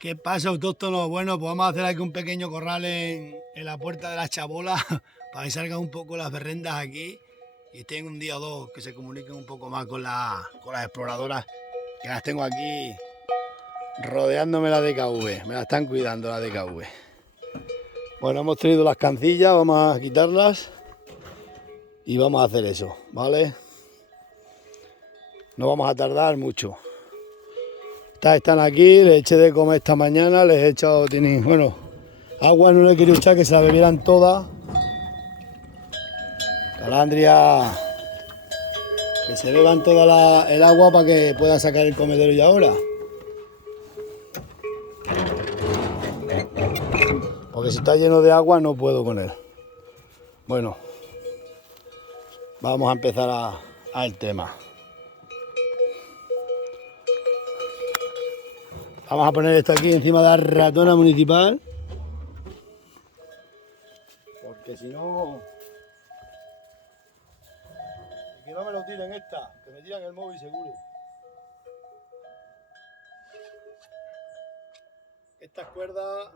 ¿Qué pasa, autóctonos? Bueno, pues vamos a hacer aquí un pequeño corral en la puerta de la chabola para que salgan un poco las berrendas aquí y estén un día o dos que se comuniquen un poco más con las exploradoras, que las tengo aquí rodeándome la DKV, me la están cuidando la DKV. Bueno, hemos traído las cancillas, vamos a quitarlas y vamos a hacer eso, ¿vale? No vamos a tardar mucho. Estas están aquí, les eché de comer esta mañana, les he echado, tienen, bueno, agua no le he querido echar, que se la bebieran todas. Calandria, que se beban toda el agua para que puedan sacar el comedero ya ahora. Porque si está lleno de agua no puedo con él. Bueno, vamos a empezar al tema. Vamos a poner esto aquí encima de la ratona municipal. Porque si no... que no me lo tiren esta, que me tiran el móvil seguro. Estas cuerdas...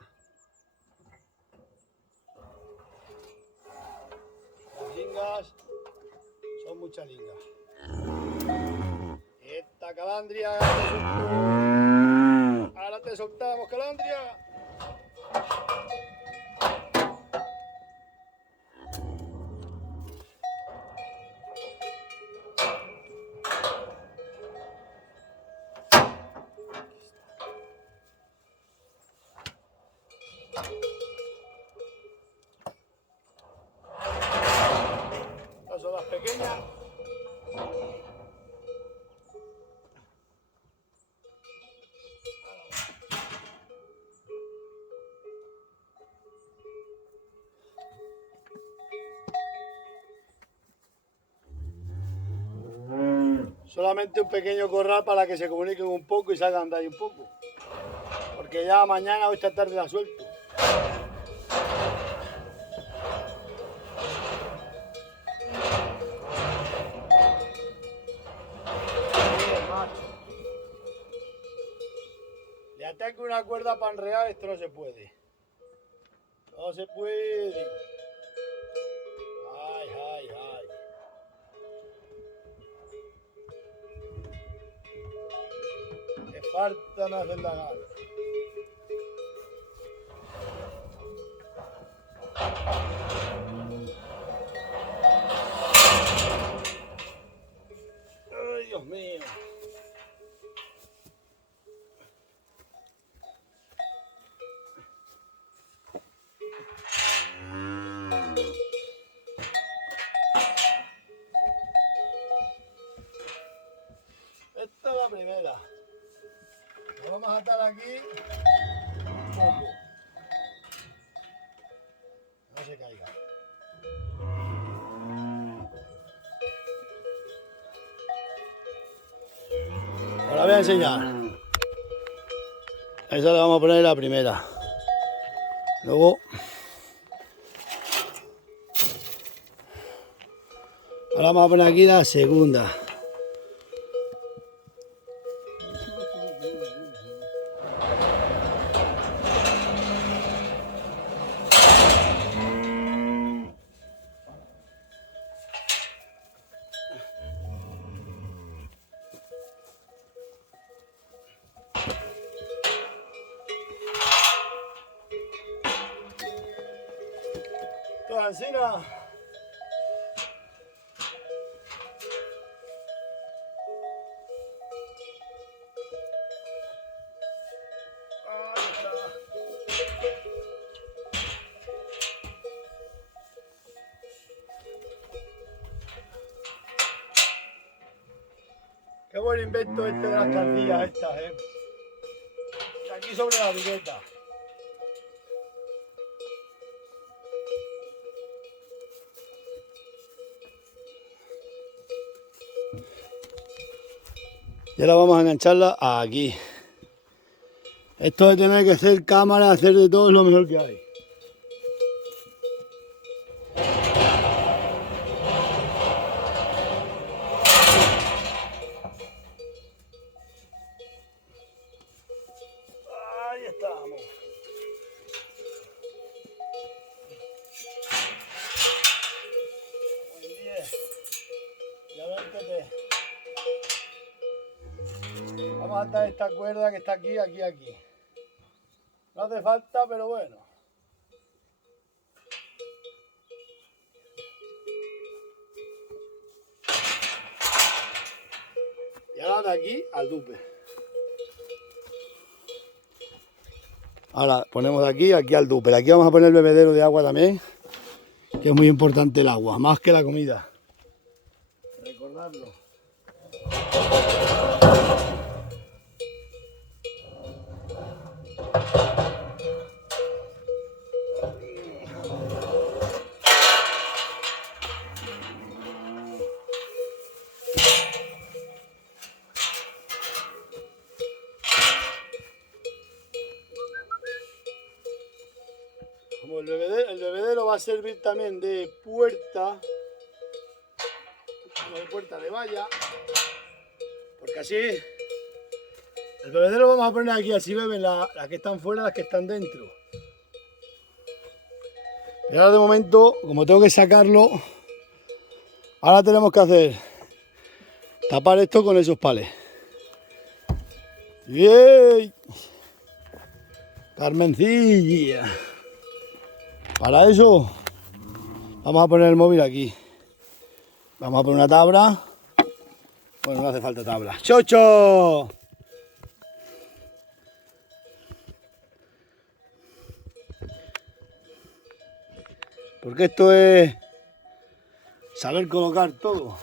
las lingas... son muchas lingas. Esta calandria... ahora te soltamos, calandria. Estas son las pequeñas. Solamente un pequeño corral para que se comuniquen un poco y salgan de ahí un poco. Porque ya mañana o esta tarde la suelto. Le ataque una cuerda para enredar, esto no se puede. No se puede. Ay, ay, ay. Me falta no hacer la gana. Ay, Dios mío. Esta es la primera. Lo vamos a atar aquí un poco. No se caiga. Os la voy a enseñar. Esa le vamos a poner la primera. Luego ahora vamos a poner aquí la segunda. Toda encina. Ahí está. Qué buen invento este de las cancillas estas, Aquí sobre la vigueta. Y ahora vamos a engancharla aquí. Esto de tener que hacer cámara, hacer de todo es lo mejor que hay. Ahí está. ata esta cuerda que está aquí, aquí, aquí. No hace falta, pero bueno. Y ahora de aquí al dupe. Ahora ponemos de aquí, aquí al dupe. Aquí vamos a poner el bebedero de agua también, que es muy importante el agua, más que la comida. Recordarlo. Como el bebedero va a servir también de puerta de valla, porque así el bebedero vamos a poner aquí, así beben las que están fuera, las que están dentro. Y ahora de momento, como tengo que sacarlo, ahora tenemos que hacer tapar esto con esos pales. ¡Bien! Carmencilla. Para eso vamos a poner el móvil aquí. Vamos a poner una tabla. Bueno, no hace falta tabla. ¡Chocho! Porque esto es saber colocar todo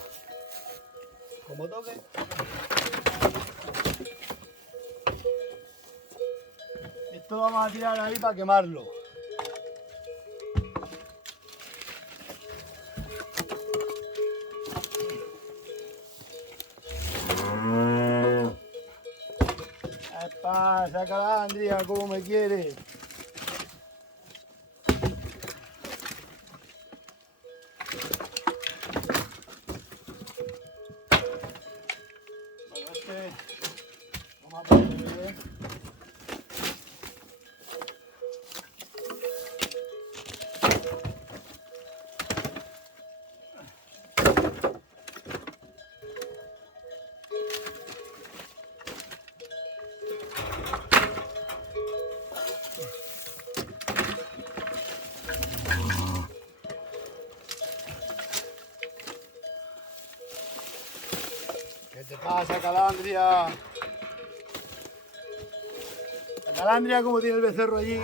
como toque. Esto lo vamos a tirar ahí para quemarlo. ¡Epa! ¡Saca la Andrea como me quiere! Bueno, vamos a ponerlo bien. ¿Qué te pasa, Calandria? La Calandria, como tiene el becerro allí.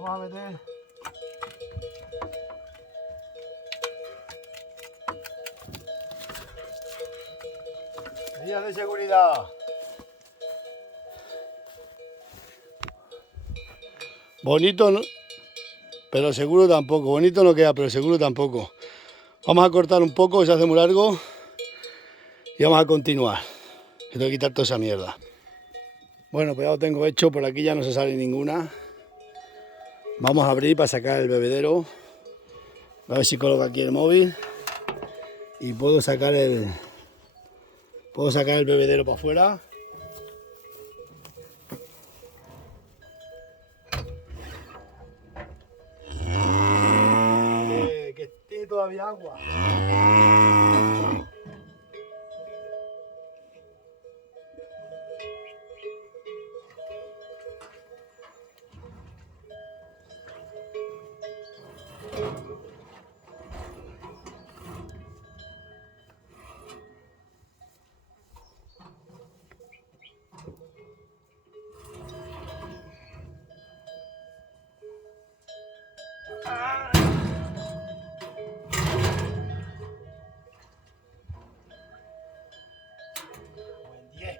Vamos a meter. Medidas de seguridad. Bonito, ¿no? Pero seguro tampoco. Bonito no queda, pero seguro tampoco. Vamos a cortar un poco, que se hace muy largo. Y vamos a continuar. Tengo que quitar toda esa mierda. Bueno, pues ya lo tengo hecho. Por aquí ya no se sale ninguna. Vamos a abrir para sacar el bebedero. A ver si coloco aquí el móvil. Y puedo sacar el bebedero para afuera. Que tiene todavía agua. Buen 10.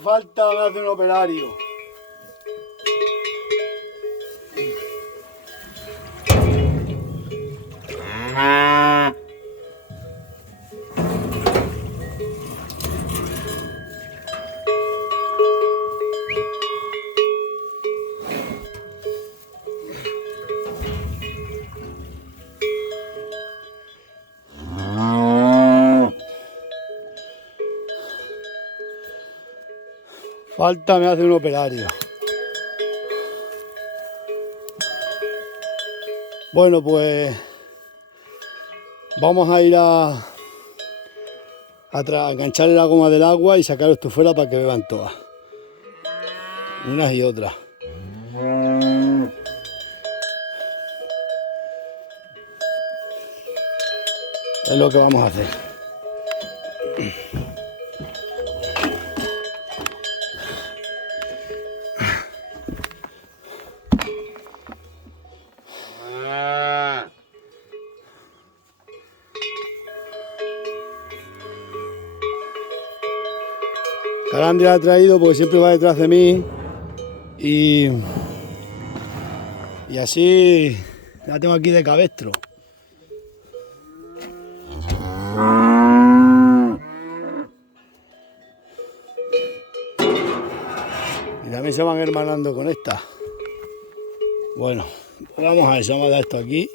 falta me hace un operario. Falta me hace un operario. Bueno, pues vamos a ir a engancharle la goma del agua y sacar esto fuera para que beban todas. Unas y otras. Es lo que vamos a hacer. Calandria la ha traído porque siempre va detrás de mí y así la tengo aquí de cabestro. Y también se van hermanando con esta. Bueno, pues vamos a ver, vamos a dar esto aquí.